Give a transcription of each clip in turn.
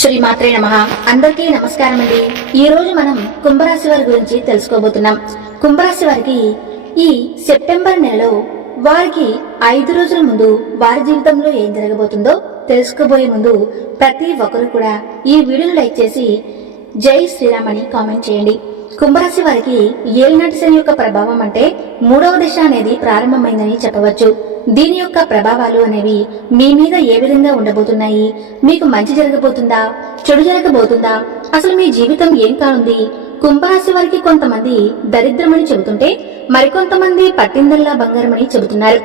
శ్రీమాత్రే నమ. అందరికీ నమస్కారం అండి ఈ రోజు మనం కుంభరాశి వారి గురించి తెలుసుకోబోతున్నాం. కుంభరాశి వారికి ఈ సెప్టెంబర్ నెలలో వారికి ఐదు రోజుల ముందు వారి జీవితంలో ఏం జరగబోతుందో తెలుసుకోబోయే ముందు ప్రతి ఒక్కరు కూడా ఈ వీడియోను లైక్ చేసి జై శ్రీరామ్ అని కామెంట్ చేయండి. కుంభరాశి వారికి ఏలినటి శని యొక్క ప్రభావం అంటే మూడవ దశ అనేది ప్రారంభమైందని చెప్పవచ్చు. దీని యొక్క ప్రభావాలు అనేవి మీ మీద ఏ విధంగా ఉండబోతున్నాయి? మీకు మంచి జరగబోతుందా? చెడు జరగబోతుందా? అసలు మీ జీవితం ఏం కానుంది? కుంభరాశి వారికి కొంతమంది దరిద్రమని చెబుతుంటే మరికొంతమంది పట్టిందల్లా బంగారమని చెబుతున్నారు.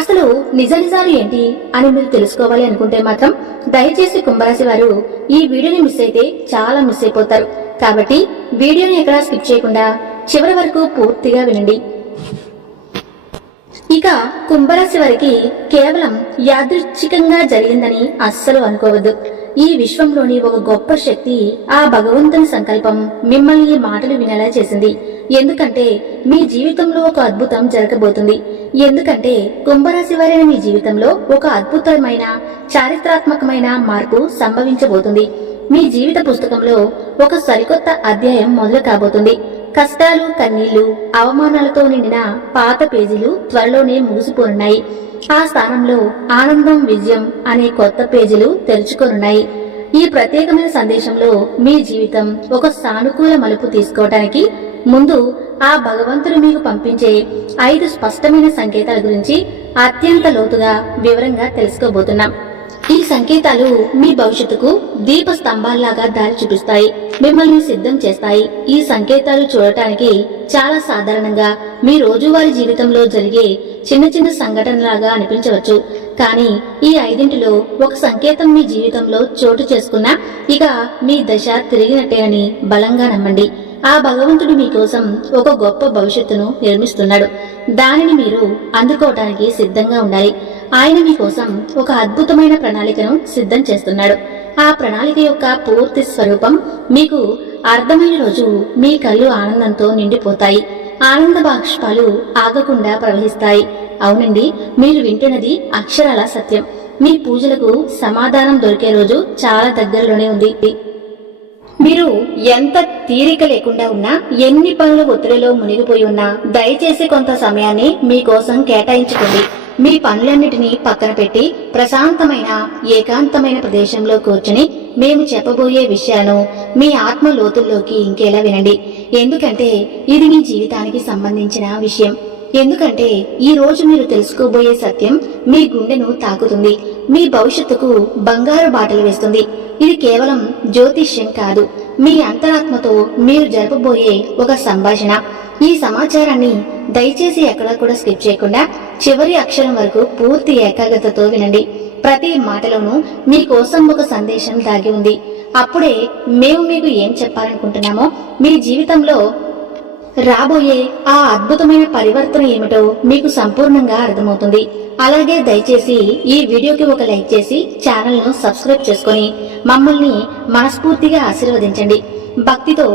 అసలు నిజ నిజాలు ఏంటి అని మీరు తెలుసుకోవాలి అనుకుంటే మాత్రం దయచేసి కుంభరాశి వారు ఈ వీడియోని మిస్ అయితే చాలా మిస్ అయిపోతారు. కాబట్టి వీడియోని ఎక్కడా స్కిప్ చేయకుండా చివరి వరకు పూర్తిగా వినండి. ఇక కుంభరాశి వారికి కేవలం యాదృచ్ఛికంగా జరిగిందని అస్సలు అనుకోవద్దు. ఈ విశ్వంలోని ఒక గొప్ప శక్తి ఆ భగవంతుని సంకల్పం మిమ్మల్ని ఈ మాటలు వినేలా చేసింది. ఎందుకంటే మీ జీవితంలో ఒక అద్భుతం జరగబోతుంది. ఎందుకంటే కుంభరాశి వారైన మీ జీవితంలో ఒక అద్భుతమైన చారిత్రాత్మకమైన మార్పు సంభవించబోతుంది. మీ జీవిత పుస్తకంలో ఒక సరికొత్త అధ్యాయం మొదలు కాబోతుంది. కష్టాలు కన్నీళ్ళు అవమానాలతో నిండిన పాత పేజీలు త్వరలోనే ముగిసిపోనున్నాయి. ఆ స్థానంలో ఆనందం విజయం అనే కొత్త పేజీలు తెరుచుకోనున్నాయి. ఈ ప్రత్యేకమైన సందేశంలో మీ జీవితం ఒక సానుకూల మలుపు తీసుకోవటానికి ముందు ఆ భగవంతుడు మీకు పంపించే ఐదు స్పష్టమైన సంకేతాల గురించి అత్యంత లోతుగా వివరంగా తెలుసుకోబోతున్నాం. ఈ సంకేతాలు మీ భవిష్యత్తుకు దీప స్తంభాల్లాగా దారి చూపిస్తాయి మిమ్మల్ని సిద్ధం చేస్తాయి. ఈ సంకేతాలు చూడటానికి చాలా సాధారణంగా మీ రోజువారీ జీవితంలో జరిగే చిన్న చిన్న సంఘటనలాగా అనిపించవచ్చు. కానీ ఈ ఐదింటిలో ఒక సంకేతం మీ జీవితంలో చోటు చేసుకున్నా ఇక మీ దశ తిరిగినట్టే అని బలంగా నమ్మండి. ఆ భగవంతుడు మీకోసం ఒక గొప్ప భవిష్యత్తును నిర్మిస్తున్నాడు. దానిని మీరు అందుకోవటానికి సిద్ధంగా ఉండాలి. ఆయన మీకోసం ఒక అద్భుతమైన ప్రణాళికను సిద్ధం చేస్తున్నాడు. ఆ ప్రణాళిక యొక్క పూర్తి స్వరూపం మీకు అర్థమైన రోజు మీ కళ్ళు ఆనందంతో నిండిపోతాయి. ఆనంద బాష్పాలు ఆగకుండా ప్రవహిస్తాయి. అవునండి మీరు వింటున్నది అక్షరాల సత్యం. మీ పూజలకు సమాధానం దొరికే రోజు చాలా దగ్గరలోనే ఉంది. మీరు ఎంత తీరిక లేకుండా ఉన్నా ఎన్ని పనుల ఒత్తిడిలో మునిగిపోయి ఉన్నా దయచేసి కొంత సమయాన్ని మీకోసం కేటాయించుకోండి. మీ పనులన్నిటినీ పక్కన పెట్టి ప్రశాంతమైన ఏకాంతమైన ప్రదేశంలో కూర్చుని మేము చెప్పబోయే విషయాలను మీ ఆత్మ లోతుల్లోకి ఇంకేలా వినండి. ఎందుకంటే ఇది మీ జీవితానికి సంబంధించిన విషయం. ఎందుకంటే ఈ రోజు మీరు తెలుసుకోబోయే సత్యం మీ గుండెను తాకుతుంది. మీ భవిష్యత్తుకు బంగారు బాటలు వేస్తుంది. ఇది కేవలం జ్యోతిష్యం కాదు. మీ అంతరాత్మతో మీరు జరపబోయే ఒక సంభాషణ. ఈ సమాచారాన్ని దయచేసి ఎక్కడా కూడా స్కిప్ చేయకుండా చివరి అక్షరం వరకు పూర్తి ఏకాగ్రతతో వినండి. ప్రతి మాటలోనూ మీకోసం ఒక సందేశం దాగి ఉంది. అప్పుడే మేము మీకు ఏం చెప్పాలనుకుంటున్నామో మీ జీవితంలో రాబోయే ఆ అద్భుతమైన పరివర్తన ఏమిటో మీకు సంపూర్ణంగా అర్థమవుతుంది. అలాగే దయచేసి ఈ వీడియోకి ఒక లైక్ చేసి ఛానల్ను సబ్స్క్రైబ్ చేసుకుని మమ్మల్ని మనస్ఫూర్తిగా ఆశీర్వదించండి. భక్తితో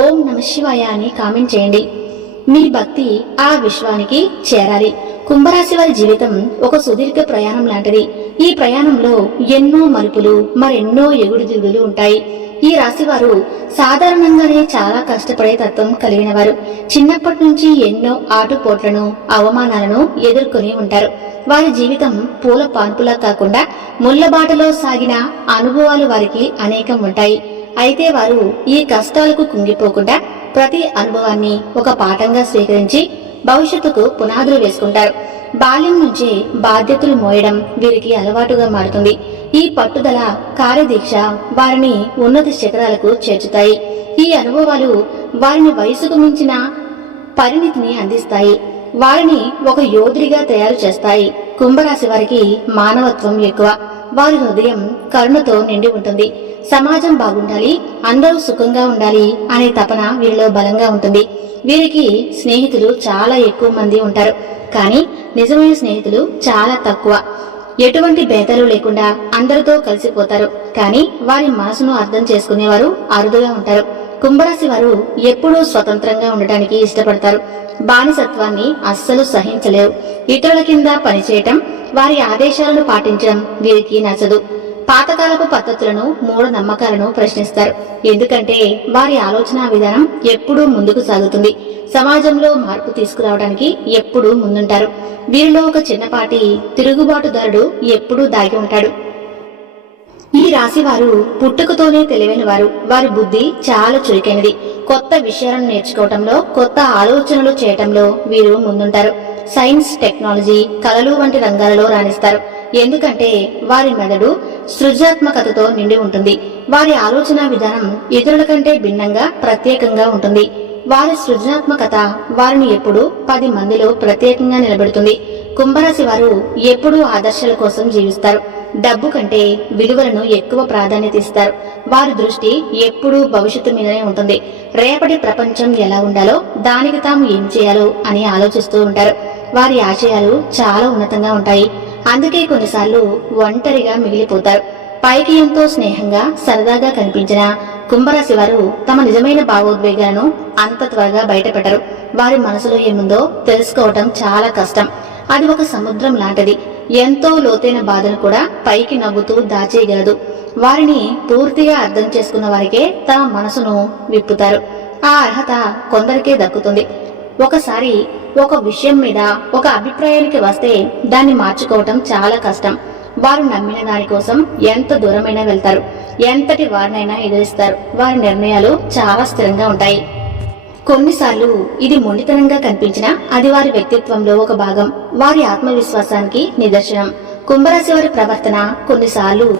ఓం నమ శివాయ అని కామెంట్ చేయండి. మీ భక్తి ఆ విశ్వానికి చేరాలి. కుంభరాశి వారి జీవితం ఒక సుదీర్ఘ ప్రయాణం లాంటిది. ఈ ప్రయాణంలో ఎన్నో మలుపులు మరెన్నో ఎగుడుదిగుడులు ఉంటాయి. ఈ రాశి వారు సాధారణంగానే చాలా కష్టపడే తత్వం కలిగిన వారు. చిన్నప్పటి నుంచి ఎన్నో ఆటుపోట్లను అవమానాలను ఎదుర్కొని ఉంటారు. వారి జీవితం పూల పాన్పులా కాకుండా ముళ్ళబాటలో సాగిన అనుభవాలు వారికి అనేకం ఉంటాయి. అయితే వారు ఈ కష్టాలకు కుంగిపోకుండా ప్రతి అనుభవాన్ని ఒక పాఠంగా స్వీకరించి భవిష్యత్తుకు పునాదులు వేసుకుంటారు. బాల్యం నుంచి బాధ్యతలు మోయడం వీరికి అలవాటుగా మారుతుంది. ఈ పట్టుదల కార్యదీక్ష వారిని ఉన్నత శిఖరాలకు చేర్చుతాయి. ఈ అనుభవాలు వారిని వయసుకు మించిన పరిణితిని అందిస్తాయి. వారిని ఒక యోధుడిగా తయారు చేస్తాయి. కుంభరాశి వారికి మానవత్వం ఎక్కువ. వారి హృదయం కరుణతో నిండి ఉంటుంది. సమాజం బాగుండాలి అందరూ సుఖంగా ఉండాలి అనే తపన వీరిలో బలంగా ఉంటుంది. వీరికి స్నేహితులు చాలా ఎక్కువ మంది ఉంటారు. కానీ నిజమైన స్నేహితులు చాలా తక్కువ. ఎటువంటి భేదాలు లేకుండా అందరితో కలిసిపోతారు. కానీ వారి మనసును అర్థం చేసుకునేవారు అరుదుగా ఉంటారు. కుంభరాశి వారు ఎప్పుడూ స్వతంత్రంగా ఉండటానికి ఇష్టపడతారు. బానిసత్వాన్ని అస్సలు సహించలేరు ఇతరుల కింద పనిచేయటం వారి ఆదేశాలను పాటించడం వీరికి నచ్చదు. పాతకాలపు పద్ధతులను మూఢ నమ్మకాలను ప్రశ్నిస్తారు. ఎందుకంటే వారి ఆలోచన విధానం ఎప్పుడూ ముందుకు సాగుతుంది. సమాజంలో మార్పు తీసుకురావడానికి ఎప్పుడూ ముందుంటారు. వీరిలో ఒక చిన్నపాటి తిరుగుబాటుదారుడు ఎప్పుడూ దాగి ఉంటాడు. ఈ రాశి వారు పుట్టుకతోనే తెలివైన వారు వారి బుద్ధి చాలా చురుకైనది. కొత్త విషయాలను నేర్చుకోవటంలో కొత్త ఆలోచనలు చేయటంలో వీరు ముందుంటారు. సైన్స్ టెక్నాలజీ కళలు వంటి రంగాలలో రాణిస్తారు. ఎందుకంటే వారి మెదడు సృజనాత్మకతతో నిండి ఉంటుంది. వారి ఆలోచన విధానం ఇతరుల కంటే భిన్నంగా ప్రత్యేకంగా ఉంటుంది. వారి సృజనాత్మకత వారిని ఎప్పుడూ పది మందిలో ప్రత్యేకంగా నిలబెడుతుంది. కుంభరాశి వారు ఎప్పుడూ ఆదర్శాల కోసం జీవిస్తారు. డబ్బు కంటే విలువలను ఎక్కువ ప్రాధాన్యత ఇస్తారు. వారి దృష్టి ఎప్పుడూ భవిష్యత్తు మీదనే ఉంటుంది. రేపటి ప్రపంచం ఎలా ఉండాలో దానికి తాము ఏం చేయాలో అని ఆలోచిస్తూ ఉంటారు. వారి ఆశయాలు చాలా ఉన్నతంగా ఉంటాయి. అందుకే కొన్నిసార్లు ఒంటరిగా మిగిలిపోతారు. పైకి ఎంతో స్నేహంగా సరదాగా కనిపించిన కుంభరాశి వారు తమ నిజమైన భావోద్వేగాలను అంత త్వరగా బయటపెట్టరు. వారి మనసులో ఏముందో తెలుసుకోవటం చాలా కష్టం. అది ఒక సముద్రం లాంటిది. ఎంతో లోతైన బాధను కూడా పైకి నవ్వుతూ దాచేయగలదు. వారిని పూర్తిగా అర్థం చేసుకున్న వారికే తమ మనసును విప్పుతారు. ఆ అర్హత కొందరికే దక్కుతుంది. ఒకసారి ఒక విషయం మీద ఒక అభిప్రాయానికి వస్తే దాన్ని మార్చుకోవటం చాలా కష్టం. వారు నమ్మిన దాని కోసం ఎంత దూరమైనా వెళ్తారు. ఎంతటి వారినైనా ఎదురిస్తారు. వారి నిర్ణయాలు చాలా స్థిరంగా ఉంటాయి. కొన్నిసార్లు ఇది మొండితనంగా కనిపించినా అది వారి వ్యక్తిత్వంలో ఒక భాగం వారి ఆత్మవిశ్వాసానికి నిదర్శనం. కుంభరాశి వారి ప్రవర్తన కొన్నిసార్లు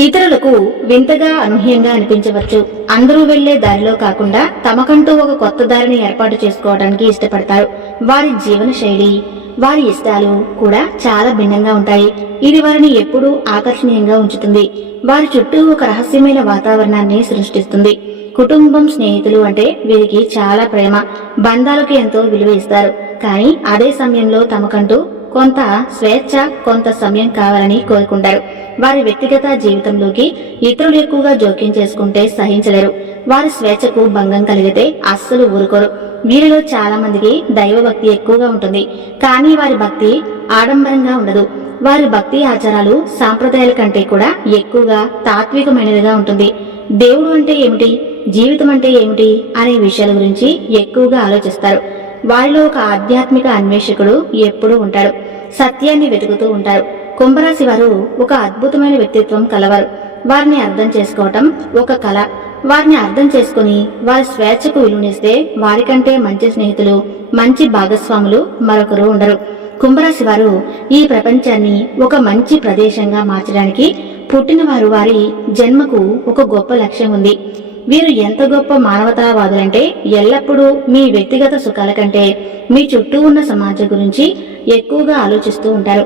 ఇతరులకు వింతగా అనూహ్యంగా అనిపించవచ్చు. అందరూ వెళ్ళే దారిలో కాకుండా తమకంటూ ఒక కొత్త దారిని ఏర్పాటు చేసుకోవడానికి ఇష్టపడతారు. వారి జీవన శైలి వారి ఇష్టాలు కూడా చాలా భిన్నంగా ఉంటాయి. ఇది వారిని ఎప్పుడూ ఆకర్షణీయంగా ఉంచుతుంది. వారి చుట్టూ ఒక రహస్యమైన వాతావరణాన్ని సృష్టిస్తుంది. కుటుంబం స్నేహితులు అంటే వీరికి చాలా ప్రేమ బంధాలకు ఎంతో విలువ ఇస్తారు. కానీ అదే సమయంలో తమకంటూ కొంత స్వేచ్ఛ కొంత సమయం కావాలని కోరుకుంటారు. వారి వ్యక్తిగత జీవితంలోకి ఇతరులు ఎక్కువగా జోక్యం చేసుకుంటే సహించలేరు. వారి స్వేచ్ఛకు భంగం కలిగితే అస్సలు ఊరుకోరు. వీరిలో చాలా మందికి దైవభక్తి ఎక్కువగా ఉంటుంది. కానీ వారి భక్తి ఆడంబరంగా ఉండదు. వారి భక్తి ఆచారాలు సాంప్రదాయాల కంటే కూడా ఎక్కువగా తాత్వికమైనదిగా ఉంటుంది. దేవుడు అంటే ఏమిటి? జీవితం అంటే ఏమిటి అనే విషయాల గురించి ఎక్కువగా ఆలోచిస్తారు. వారిలో ఒక ఆధ్యాత్మిక అన్వేషకుడు ఎప్పుడూ ఉంటాడు. సత్యాన్ని వెతుకుతూ ఉంటారు. కుంభరాశి వారు ఒక అద్భుతమైన వ్యక్తిత్వం కలవారు. వారిని అర్థం చేసుకోవటం ఒక కళ. వారిని అర్థం చేసుకుని వారి స్వేచ్ఛకు విలువనిస్తే వారికంటే మంచి స్నేహితులు మంచి భాగస్వాములు మరొకరు ఉండరు. కుంభరాశి వారు ఈ ప్రపంచాన్ని ఒక మంచి ప్రదేశంగా మార్చడానికి పుట్టిన వారు వారి జన్మకు ఒక గొప్ప లక్ష్యం ఉంది. వీరు ఎంత గొప్ప మానవతావాదులంటే ఎల్లప్పుడూ మీ వ్యక్తిగత సుఖాల కంటే మీ చుట్టూ ఉన్న సమాజం గురించి ఎక్కువగా ఆలోచిస్తూ ఉంటారు.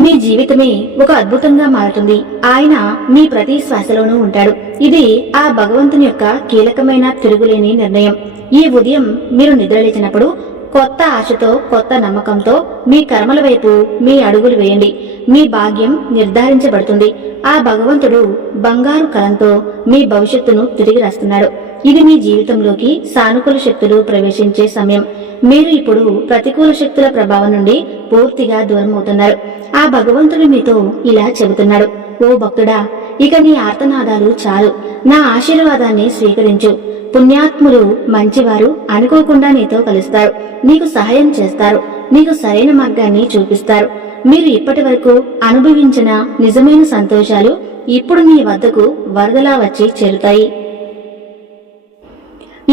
మీ జీవితమే ఒక అద్భుతంగా మారుతుంది. ఆయన మీ ప్రతి శ్వాసలోనూ ఉంటాడు. ఇది ఆ భగవంతుని యొక్క కీలకమైన తిరుగులేని నిర్ణయం. ఈ ఉదయం మీరు నిద్రలేచినప్పుడు కొత్త ఆశతో కొత్త నమ్మకంతో మీ కర్మల వైపు మీ అడుగులు వేయండి. మీ భాగ్యం నిర్ధారించబడుతుంది. ఆ భగవంతుడు బంగారు కలంతో మీ భవిష్యత్తును తిరిగి రాస్తున్నాడు. ఇది మీ జీవితంలోకి సానుకూల శక్తులు ప్రవేశించే సమయం. మీరు ఇప్పుడు ప్రతికూల శక్తుల ప్రభావం నుండి పూర్తిగా దూరం అవుతున్నారు ఆ భగవంతుడు మీతో ఇలా చెబుతున్నాడు. ఓ భక్తుడా ఇక నీ ఆర్తనాదాలు చాలు. నా ఆశీర్వాదాన్ని స్వీకరించు. పుణ్యాత్ములు మంచివారు అనుకోకుండా నీతో కలుస్తారు. నీకు సహాయం చేస్తారు. నీకు సరైన మార్గాన్ని చూపిస్తారు. మీరు ఇప్పటి వరకు అనుభవించిన నిజమైన సంతోషాలు ఇప్పుడు మీ వద్దకు వరదలా వచ్చి చేరుతాయి.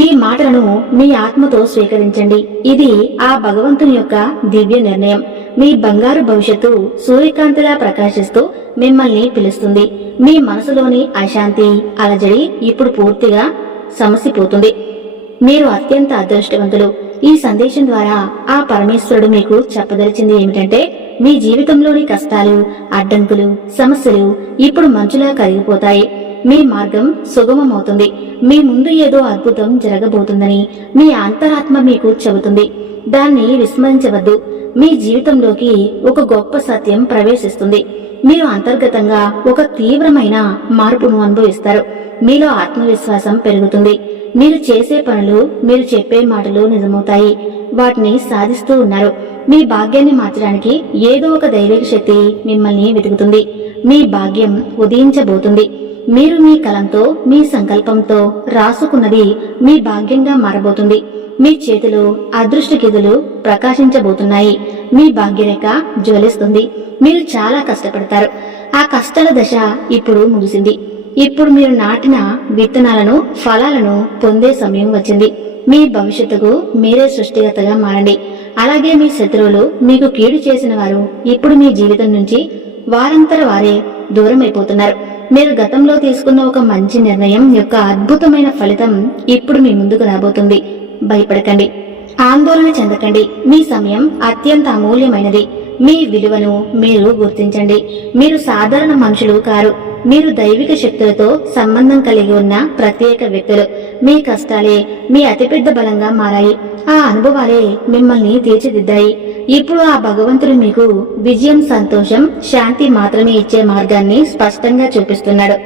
ఈ మాటలను మీ ఆత్మతో స్వీకరించండి. ఇది ఆ భగవంతుని యొక్క దివ్య నిర్ణయం. మీ బంగారు భవిష్యత్తు సూర్యకాంతిలా ప్రకాశిస్తూ మిమ్మల్ని పిలుస్తుంది. మీ మనసులోని అశాంతి అలజడి ఇప్పుడు పూర్తిగా సమసిపోతుంది. మీరు అత్యంత అదృష్టవంతులు. ఈ సందేశం ద్వారా ఆ పరమేశ్వరుడు మీకు చెప్పదలిచింది ఏమిటంటే మీ జీవితంలోని కష్టాలు అడ్డంకులు సమస్యలు ఇప్పుడు మంచులా కరిగిపోతాయి. మీ మార్గం సుగమమవుతుంది. మీ ముందు ఏదో అద్భుతం జరగబోతుందని మీ అంతరాత్మ మీకు చెబుతుంది. దాన్ని విస్మరించవద్దు. మీ జీవితంలోకి ఒక గొప్ప సత్యం ప్రవేశిస్తుంది. మీరు అంతర్గతంగా ఒక తీవ్రమైన మార్పును అనుభవిస్తారు. మీలో ఆత్మవిశ్వాసం పెరుగుతుంది. మీరు చేసే పనులు మీరు చెప్పే మాటలు నిజమవుతాయి. వాటిని సాధిస్తూ ఉన్నారు. మీ భాగ్యాన్ని మార్చడానికి ఏదో ఒక దైవిక శక్తి మిమ్మల్ని వెతుకుతుంది. మీ భాగ్యం ఉదయించబోతుంది. మీరు మీ కలంతో మీ సంకల్పంతో రాసుకున్నది మీ భాగ్యంగా మారబోతుంది. మీ చేతులు అదృష్ట గిదులు ప్రకాశించబోతున్నాయి. మీ భాగ్యరేఖ జ్వలిస్తుంది. మీరు చాలా కష్టపడతారు. ఆ కష్టాల దశ ఇప్పుడు ముగిసింది. ఇప్పుడు మీరు నాటిన విత్తనాలను ఫలాలను పొందే సమయం వచ్చింది. మీ భవిష్యత్తుకు మీరే సృష్టిగతగా మారండి. అలాగే మీ శత్రువులు మీకు కీడు చేసిన వారు ఇప్పుడు మీ జీవితం నుంచి వారంతర వారే దూరం అయిపోతున్నారు మీరు గతంలో తీసుకున్న ఒక మంచి నిర్ణయం యొక్క అద్భుతమైన ఫలితం ఇప్పుడు మీ ముందుకు రాబోతుంది. భయపడకండి. ఆందోళన చెందకండి. మీ సమయం అత్యంత అమూల్యమైనది. మీ విలువను మీరు గుర్తించండి. మీరు సాధారణ మనుషులు కారు. మీరు దైవిక శక్తులతో సంబంధం కలిగి ఉన్న ప్రత్యేక వ్యక్తులు. మీ కష్టాలే మీ అతిపెద్ద బలంగా మారాయి. ఆ అనుభవాలే మిమ్మల్ని తీర్చిదిద్దాయి. ఇప్పుడు ఆ భగవంతుడు మీకు విజయం సంతోషం శాంతి మాత్రమే ఇచ్చే మార్గాన్ని స్పష్టంగా చూపిస్తున్నాడు.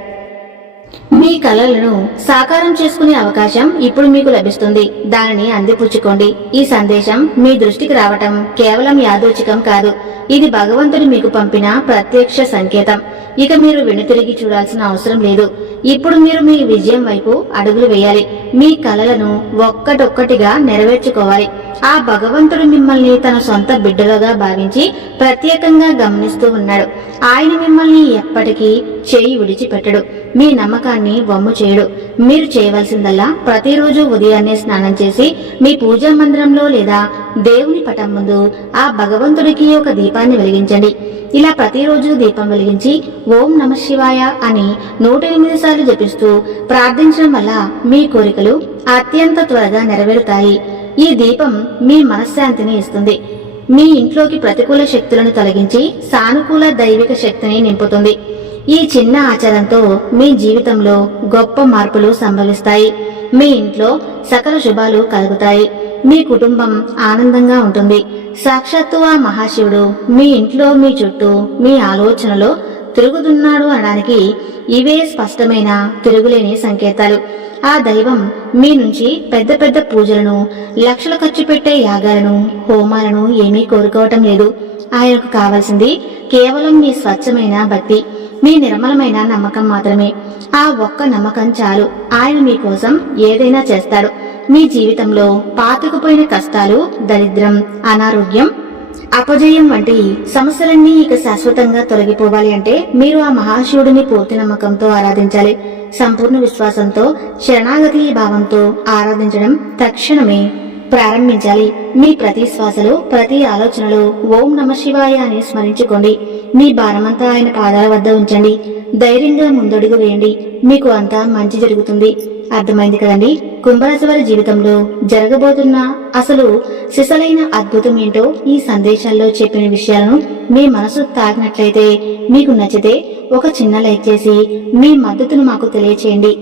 మీ కలలను సాకారం చేసుకునే అవకాశం ఇప్పుడు మీకు లభిస్తుంది. దానిని అందిపుచ్చుకోండి. ఈ సందేశం మీ దృష్టికి రావటం కేవలం యాదోచికం కాదు. ఇది భగవంతుడు మీకు పంపిన ప్రత్యక్ష సంకేతం. ఇక మీరు వెనుతిరిగి చూడాల్సిన అవసరం లేదు. ఇప్పుడు మీరు మీ విజయం వైపు అడుగులు వేయాలి. మీ కలలను ఒక్కటొక్కటిగా నెరవేర్చుకోవాలి. ఆ భగవంతుడు మిమ్మల్ని తన సొంత బిడ్డలుగా భావించి ప్రత్యేకంగా గమనిస్తూ ఉన్నాడు. ఆయన మిమ్మల్ని ఎప్పటికీ చేయి విడిచిపెట్టడు. మీ నమ్మకాన్ని వమ్ము చేయడు. మీరు చేయవలసిందల్లా ప్రతిరోజు ఉదయాన్నే స్నానం చేసి మీ పూజా మందిరంలో లేదా దేవుని పటం ముందు ఆ భగవంతుడికి ఒక దీపాన్ని వెలిగించండి. ఇలా ప్రతిరోజు దీపం వెలిగించి ఓం నమ శివాయ అని నూట ఎనిమిది సార్లు జపిస్తూ ప్రార్థించడం వల్ల మీ కోరికలు అత్యంత త్వరగా నెరవేరుతాయి. ఈ దీపం మీ మనశ్శాంతిని ఇస్తుంది. మీ ఇంట్లోకి ప్రతికూల శక్తులను తొలగించి సానుకూల దైవిక శక్తిని నింపుతుంది. ఈ చిన్న ఆచారంతో మీ జీవితంలో గొప్ప మార్పులు సంభవిస్తాయి. మీ ఇంట్లో సకల శుభాలు కలుగుతాయి. మీ కుటుంబం ఆనందంగా ఉంటుంది. సాక్షాత్తు ఆ మహాశివుడు మీ ఇంట్లో మీ చుట్టూ మీ ఆలోచనలో తిరుగుతున్నాడు అనడానికి ఇవే స్పష్టమైన తిరుగులేని సంకేతాలు. ఆ దైవం మీ నుంచి పెద్ద పెద్ద పూజలను లక్షలు ఖర్చు పెట్టే యాగాలను హోమాలను ఏమీ కోరుకోవటం లేదు. ఆయనకు కావాల్సింది కేవలం మీ స్వచ్ఛమైన భక్తి మీ నిర్మలమైన నమ్మకం మాత్రమే. ఆ ఒక్క నమ్మకం చాలు. ఆయన మీకోసం ఏదైనా చేస్తాడు. మీ జీవితంలో పాతకుపోయిన కష్టాలు దరిద్రం అనారోగ్యం అపజయం వంటి సమస్యలన్నీ ఇక శాశ్వతంగా తొలగిపోవాలి అంటే మీరు ఆ మహాశివుడిని పూర్తి నమ్మకంతో ఆరాధించాలి. సంపూర్ణ విశ్వాసంతో శరణాగతి భావంతో ఆరాధించడం తక్షణమే ప్రారంభించాలి. మీ ప్రతి శ్వాసలో ప్రతి ఆలోచనలో ఓం నమ శివాయ అని స్మరించుకోండి. మీ భారమంతా ఆయన పాదాల వద్ద ఉంచండి. ధైర్యంగా ముందడుగు వేయండి. మీకు అంతా మంచి జరుగుతుంది. అర్థమైంది కదండి? కుంభరాశి వారి జీవితంలో జరగబోతున్న అసలు సిసలైన అద్భుతం ఏంటో ఈ సందేశాల్లో చెప్పిన విషయాలను మీ మనసు తాకినట్లయితే మీకు నచ్చితే ఒక చిన్న లైక్ చేసి మీ మద్దతును మాకు తెలియచేయండి.